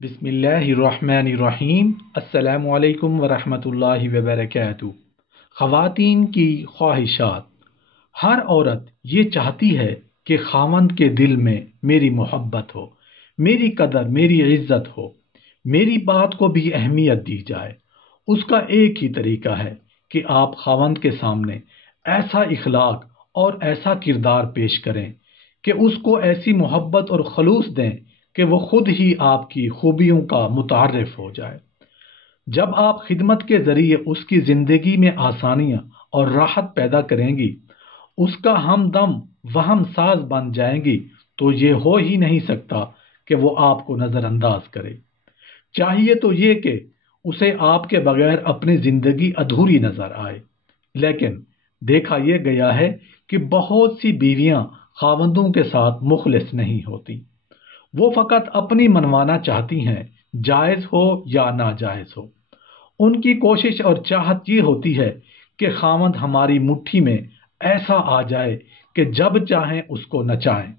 بسم اللہ الرحمن الرحیم۔ السلام علیکم ورحمۃ اللہ وبرکاتہ۔ خواتین کی خواہشات۔ ہر عورت یہ چاہتی ہے کہ خاوند کے دل میں میری محبت ہو، میری قدر، میری عزت ہو، میری بات کو بھی اہمیت دی جائے۔ اس کا ایک ہی طریقہ ہے کہ آپ خاوند کے سامنے ایسا اخلاق اور ایسا کردار پیش کریں کہ اس کو ایسی محبت اور خلوص دیں کہ وہ خود ہی آپ کی خوبیوں کا متعارف ہو جائے۔ جب آپ خدمت کے ذریعے اس کی زندگی میں آسانیاں اور راحت پیدا کریں گی، اس کا ہمدم وہم ساز بن جائیں گی، تو یہ ہو ہی نہیں سکتا کہ وہ آپ کو نظر انداز کرے۔ چاہیے تو یہ کہ اسے آپ کے بغیر اپنی زندگی ادھوری نظر آئے۔ لیکن دیکھا یہ گیا ہے کہ بہت سی بیویاں خاوندوں کے ساتھ مخلص نہیں ہوتی۔ وہ فقط اپنی منوانا چاہتی ہیں، جائز ہو یا ناجائز ہو۔ ان کی کوشش اور چاہت یہ ہوتی ہے کہ خاوند ہماری مٹھی میں ایسا آ جائے کہ جب چاہیں اس کو نچائیں،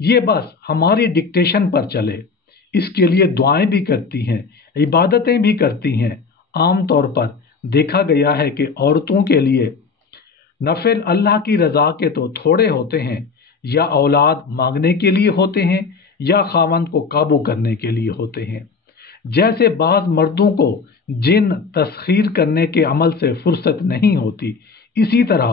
یہ بس ہماری ڈکٹیشن پر چلے۔ اس کے لیے دعائیں بھی کرتی ہیں، عبادتیں بھی کرتی ہیں۔ عام طور پر دیکھا گیا ہے کہ عورتوں کے لیے نفل اللہ کی رضا کے تو تھوڑے ہوتے ہیں، یا اولاد مانگنے کے لیے ہوتے ہیں، یا خاوند کو قابو کرنے کے لیے ہوتے ہیں۔ جیسے بعض مردوں کو جن تسخیر کرنے کے عمل سے فرصت نہیں ہوتی، اسی طرح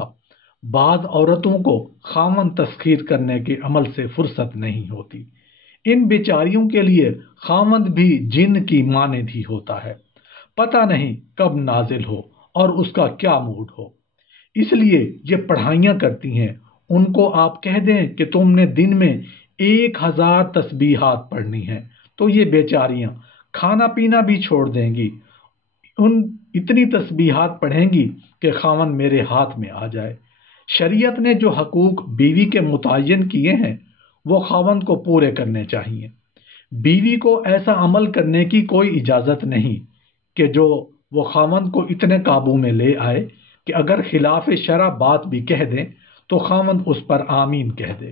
بعض عورتوں کو خاوند تسخیر کرنے کے عمل سے فرصت نہیں ہوتی۔ ان بیچاریوں کے لیے خاوند بھی جن کی مانند ہی ہوتا ہے، پتہ نہیں کب نازل ہو اور اس کا کیا موڈ ہو۔ اس لیے یہ پڑھائیاں کرتی ہیں۔ ان کو آپ کہہ دیں کہ تم نے دن میں 1000 تسبیحات پڑھنی ہیں، تو یہ بیچاریاں کھانا پینا بھی چھوڑ دیں گی، اتنی تسبیحات پڑھیں گی کہ خاوند میرے ہاتھ میں آ جائے۔ شریعت نے جو حقوق بیوی کے متعین کیے ہیں، وہ خاوند کو پورے کرنے چاہیے۔ بیوی کو ایسا عمل کرنے کی کوئی اجازت نہیں کہ جو وہ خاوند کو اتنے قابو میں لے آئے کہ اگر خلاف شرع بات بھی کہہ دیں تو خاوند اس پر آمین کہہ دے۔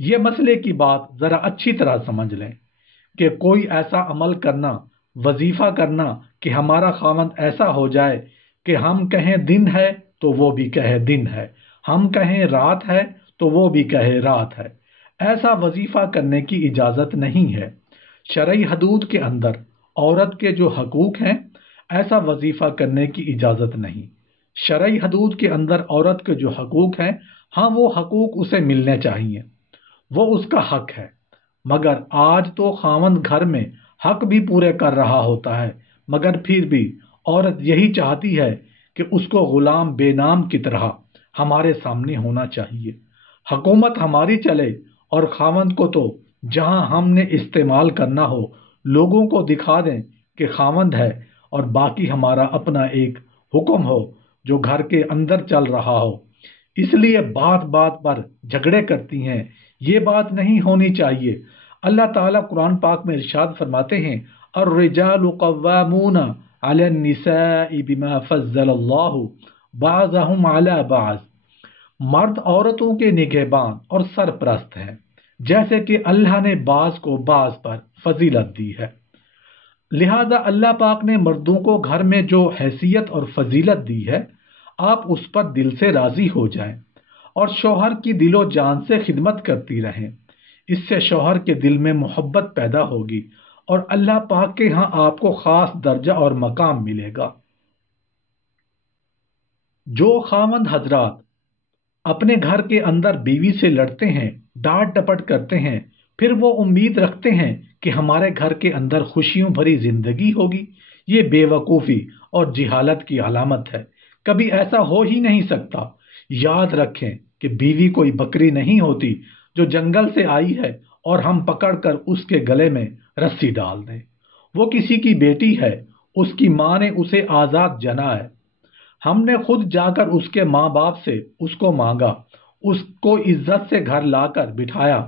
یہ مسئلے کی بات ذرا اچھی طرح سمجھ لیں کہ کوئی ایسا عمل کرنا، وظیفہ کرنا کہ ہمارا خاوند ایسا ہو جائے کہ ہم کہیں دن ہے تو وہ بھی کہے دن ہے، ہم کہیں رات ہے تو وہ بھی کہے رات ہے، ایسا وظیفہ کرنے کی اجازت نہیں ہے۔ شرعی حدود کے اندر عورت کے جو حقوق ہیں، ایسا وظیفہ کرنے کی اجازت نہیں۔ شرعی حدود کے اندر عورت کے جو حقوق ہیں، ہاں وہ حقوق اسے ملنے چاہیے، وہ اس کا حق ہے۔ مگر آج تو خاوند گھر میں حق بھی پورے کر رہا ہوتا ہے، مگر پھر بھی عورت یہی چاہتی ہے کہ اس کو غلام بے نام کی طرح ہمارے سامنے ہونا چاہیے۔ حکومت ہماری چلے اور خاوند کو تو جہاں ہم نے استعمال کرنا ہو لوگوں کو دکھا دیں کہ خاوند ہے، اور باقی ہمارا اپنا ایک حکم ہو جو گھر کے اندر چل رہا ہو۔ اس لیے بات بات پر جھگڑے کرتی ہیں، یہ بات نہیں ہونی چاہیے۔ اللہ تعالیٰ قرآن پاک میں ارشاد فرماتے ہیں، الرجال قوامون علی النساء بما فضل اللہ بعضهم علی بعض۔ مرد عورتوں کے نگہبان اور سرپرست ہیں، جیسے کہ اللہ نے بعض کو بعض پر فضیلت دی ہے۔ لہذا اللہ پاک نے مردوں کو گھر میں جو حیثیت اور فضیلت دی ہے، آپ اس پر دل سے راضی ہو جائیں اور شوہر کی دل و جان سے خدمت کرتی رہیں۔ اس سے شوہر کے دل میں محبت پیدا ہوگی اور اللہ پاک کے ہاں آپ کو خاص درجہ اور مقام ملے گا۔ جو خاوند حضرات اپنے گھر کے اندر بیوی سے لڑتے ہیں، ڈانٹ ڈپٹ کرتے ہیں، پھر وہ امید رکھتے ہیں کہ ہمارے گھر کے اندر خوشیوں بھری زندگی ہوگی، یہ بے وقوفی اور جہالت کی علامت ہے۔ کبھی ایسا ہو ہی نہیں سکتا۔ یاد رکھیں کہ بیوی کوئی بکری نہیں ہوتی جو جنگل سے آئی ہے اور ہم پکڑ کر اس کے گلے میں رسی ڈال دیں۔ وہ کسی کی بیٹی ہے، اس کی ماں نے اسے آزاد جنا ہے۔ ہم نے خود جا کر اس کے ماں باپ سے اس کو مانگا، اس کو عزت سے گھر لا کر بٹھایا،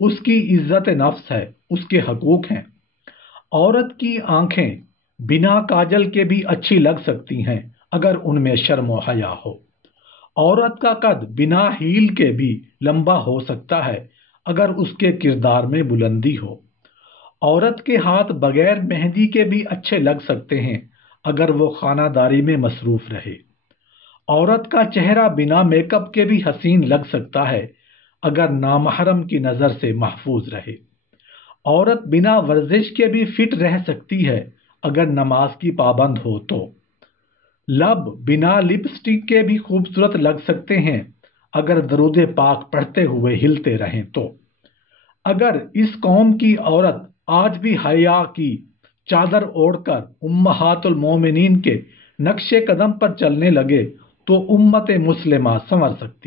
اس کی عزت نفس ہے، اس کے حقوق ہیں۔ عورت کی آنکھیں بنا کاجل کے بھی اچھی لگ سکتی ہیں اگر ان میں شرم و حیا ہو۔ عورت کا قد بنا ہیل کے بھی لمبا ہو سکتا ہے اگر اس کے کردار میں بلندی ہو۔ عورت کے ہاتھ بغیر مہندی کے بھی اچھے لگ سکتے ہیں اگر وہ خانہ داری میں مصروف رہے۔ عورت کا چہرہ بنا میک اپ کے بھی حسین لگ سکتا ہے اگر نامحرم کی نظر سے محفوظ رہے۔ عورت بنا ورزش کے بھی فٹ رہ سکتی ہے اگر نماز کی پابند ہو تو۔ لب بنا لپسٹک کے بھی خوبصورت لگ سکتے ہیں اگر درود پاک پڑھتے ہوئے ہلتے رہیں تو۔ اگر اس قوم کی عورت آج بھی حیا کی چادر اوڑھ کر امہات المومنین کے نقش قدم پر چلنے لگے تو امت مسلمہ سنور سکتی